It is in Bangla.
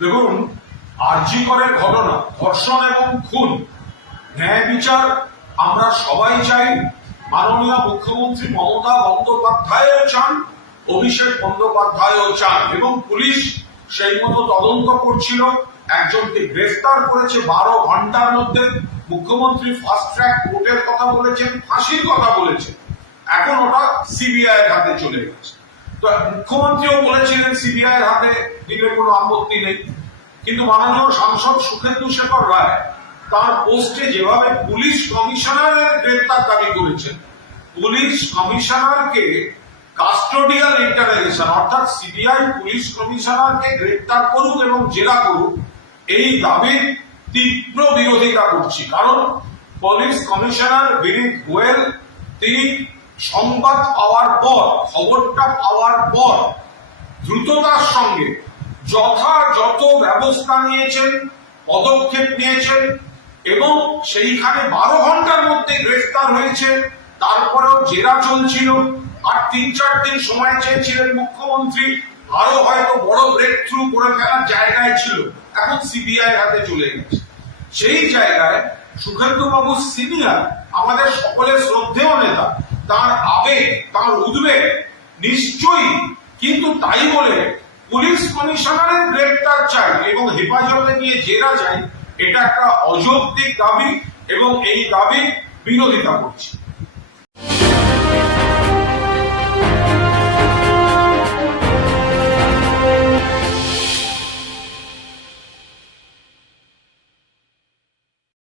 দেখুন, আরজি করের ঘটনা, ধর্ষণ এবং খুন, ন্যায় বিচার আমরা সবাই চাই মাননীয় মুখ্যমন্ত্রী মমতা বন্দ্যোপাধ্যায়ও চান, অভিষেক বন্দ্যোপাধ্যায়ও চান এবং পুলিশ সেই মতো তদন্ত করছিল। একজনকে গ্রেফতার করেছে বারো ঘণ্টার মধ্যে। মুখ্যমন্ত্রী ফাস্ট ট্র্যাক কোর্টের কথা বলেছেন, ফাঁসির কথা বলেছেন। এখন ওটা সিবিআই হাতে চলে গেছে। মুখ্যমন্ত্রীও বলেছিলেন সিবিআই হাতে কোনো আপত্তি নেই। কিন্তু মাননীয় সাংসদ সুখেন্দু শেখর রায় তার পোস্টে যেভাবে পুলিশ কমিশনারের গ্রেপ্তার দাবি করেছেন, পুলিশ কমিশনারকে কাস্টোডিয়াল অর্থাৎ সিবিআই পুলিশ কমিশনারকে গ্রেপ্তার করুক এবং জেরা করুক, এই দাবির তীব্র বিরোধিতা করছি। কারণ পুলিশ কমিশনার বিনীত গোয়েল, তিনি সংবাদ পাওয়ার পর, খবরটা পাওয়ার পর, দ্রুততার সঙ্গে যথাযথ ব্যবস্থা নিয়েছেন, পদক্ষেপ নিয়েছেন এবং সেইখানে বারো ঘণ্টার মধ্যে গ্রেফতার হয়েছে। তারপরেও জেরা চলছিল। আর তিন, চার দিন সময় চেয়েছিলেন মুখ্যমন্ত্রী। আরও হয়তো বড় ব্রেক থ্রু করে ফেলার জায়গায় ছিল। এখন সিবিআই হাতে চলে গেছে। সেই জায়গায় সুখেন্দু বাবু সিনিয়র আমাদের সকলের শ্রদ্ধেয় নেতা তার আবেগ তার উদ্বেগ নিশ্চয়ই। কিন্তু তাই বলে পুলিশ কমিশনারের গ্রেপ্তার চাই এবং হেফাজতে নিয়ে জেরা চাই, এটা একটা অযৌক্তিক দাবি এবং এই দাবি বিরোধিতা করছি।